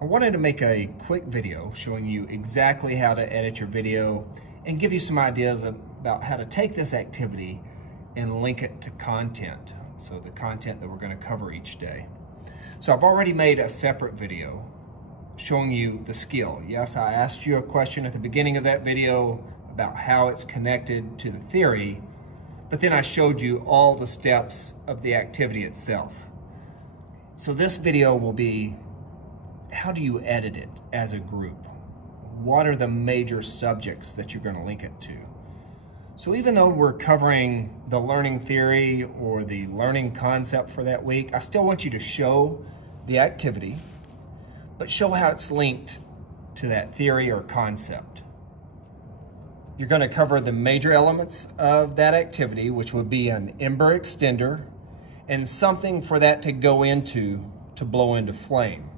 I wanted to make a quick video showing you exactly how to edit your video and give you some ideas about how to take this activity and link it to content. So the content that we're going to cover each day. So I've already made a separate video showing you the skill. Yes, I asked you a question at the beginning of that video about how it's connected to the theory, but then I showed you all the steps of the activity itself. So this video will be, how do you edit it as a group? What are the major subjects that you're going to link it to? So even though we're covering the learning theory or the learning concept for that week, I still want you to show the activity, but show how it's linked to that theory or concept. You're going to cover the major elements of that activity, which would be an ember extender and something for that to go into to blow into flame.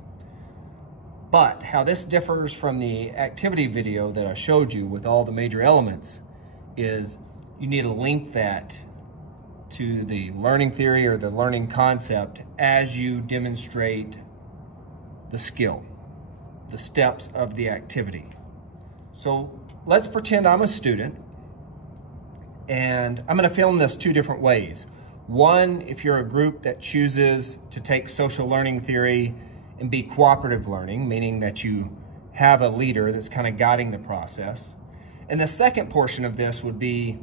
But how this differs from the activity video that I showed you with all the major elements is you need to link that to the learning theory or the learning concept as you demonstrate the skill, the steps of the activity. So let's pretend I'm a student and I'm going to film this two different ways. One, if you're a group that chooses to take social learning theory and be cooperative learning, meaning that you have a leader that's kind of guiding the process. And the second portion of this would be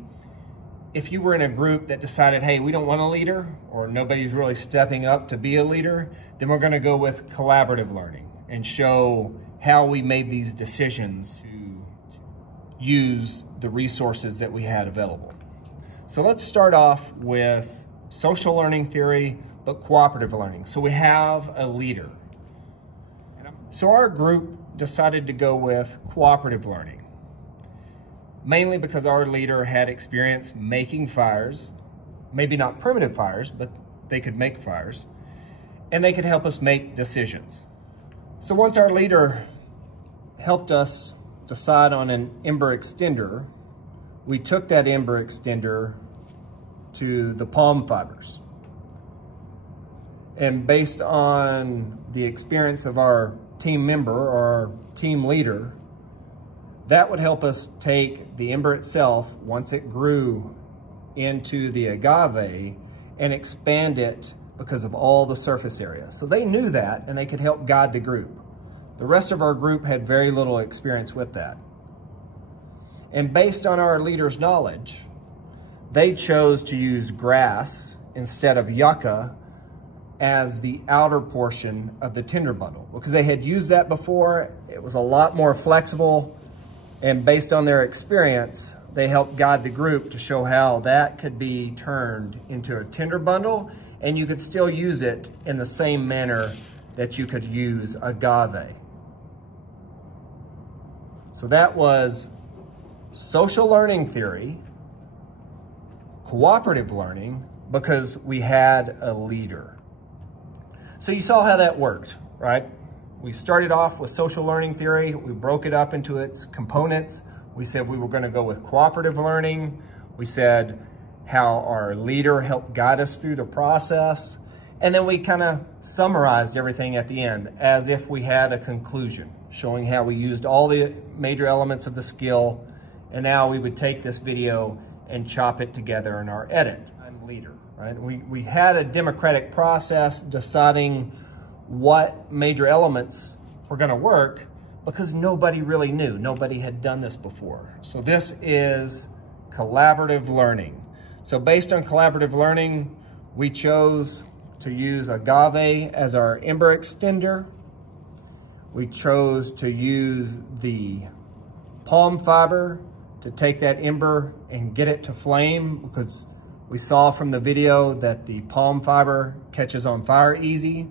if you were in a group that decided, hey, we don't want a leader or nobody's really stepping up to be a leader, then we're going to go with collaborative learning and show how we made these decisions to use the resources that we had available. So let's start off with social learning theory, but cooperative learning. So we have a leader. So our group decided to go with cooperative learning, mainly because our leader had experience making fires, maybe not primitive fires, but they could make fires, and they could help us make decisions. So once our leader helped us decide on an ember extender, we took that ember extender to the palm fibers. And based on the experience of our team member or our team leader, that would help us take the ember itself, once it grew into the agave, and expand it because of all the surface area. So they knew that and they could help guide the group. The rest of our group had very little experience with that. And based on our leader's knowledge, they chose to use grass instead of yucca as the outer portion of the tinder bundle because they had used that before. It was a lot more flexible, and based on their experience, they helped guide the group to show how that could be turned into a tinder bundle and you could still use it in the same manner that you could use agave. So that was social learning theory, cooperative learning, because we had a leader. So you saw how that worked, right? We started off with social learning theory. We broke it up into its components. We said we were going to go with cooperative learning. We said how our leader helped guide us through the process. And then we kind of summarized everything at the end as if we had a conclusion, showing how we used all the major elements of the skill. And now we would take this video and chop it together in our edit. I'm leader. Right? We had a democratic process deciding what major elements were going to work because nobody really knew. Nobody had done this before. So this is collaborative learning. So based on collaborative learning, we chose to use agave as our ember extender. We chose to use the palm fiber to take that ember and get it to flame because we saw from the video that the palm fiber catches on fire easy.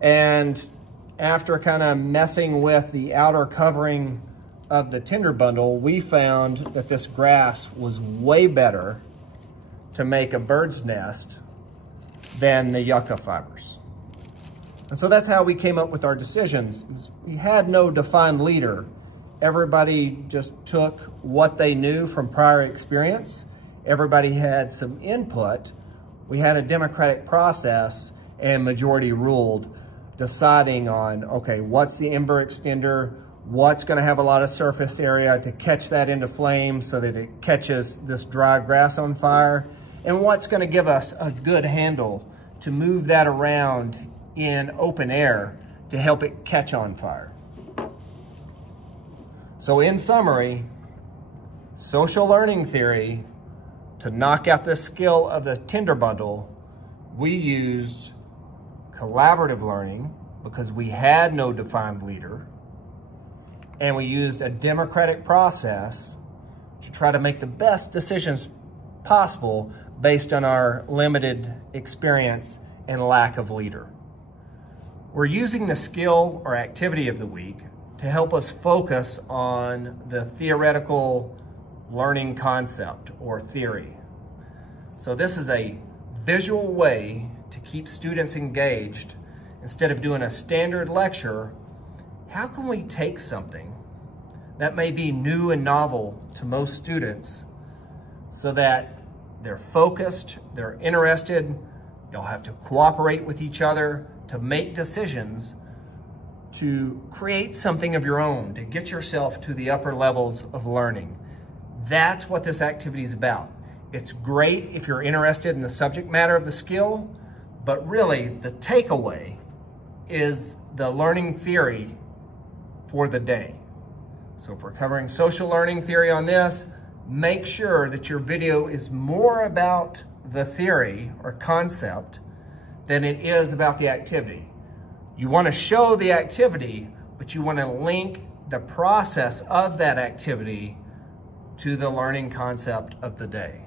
And after kind of messing with the outer covering of the tinder bundle, we found that this grass was way better to make a bird's nest than the yucca fibers. And so that's how we came up with our decisions. We had no defined leader. Everybody just took what they knew from prior experience. Everybody had some input. We had a democratic process and majority ruled deciding on, okay, what's the ember extender, what's going to have a lot of surface area to catch that into flame so that it catches this dry grass on fire, and what's going to give us a good handle to move that around in open air to help it catch on fire. So in summary, social learning theory, to knock out the skill of the Tinder bundle, we used collaborative learning because we had no defined leader, and we used a democratic process to try to make the best decisions possible based on our limited experience and lack of leader. We're using the skill or activity of the week to help us focus on the theoretical learning concept or theory. So this is a visual way to keep students engaged. Instead of doing a standard lecture, how can we take something that may be new and novel to most students so that they're focused, they're interested, you'll have to cooperate with each other to make decisions, to create something of your own, to get yourself to the upper levels of learning. That's what this activity is about. It's great if you're interested in the subject matter of the skill, but really the takeaway is the learning theory for the day. So if we're covering social learning theory on this, make sure that your video is more about the theory or concept than it is about the activity. You want to show the activity, but you want to link the process of that activity to the learning concept of the day.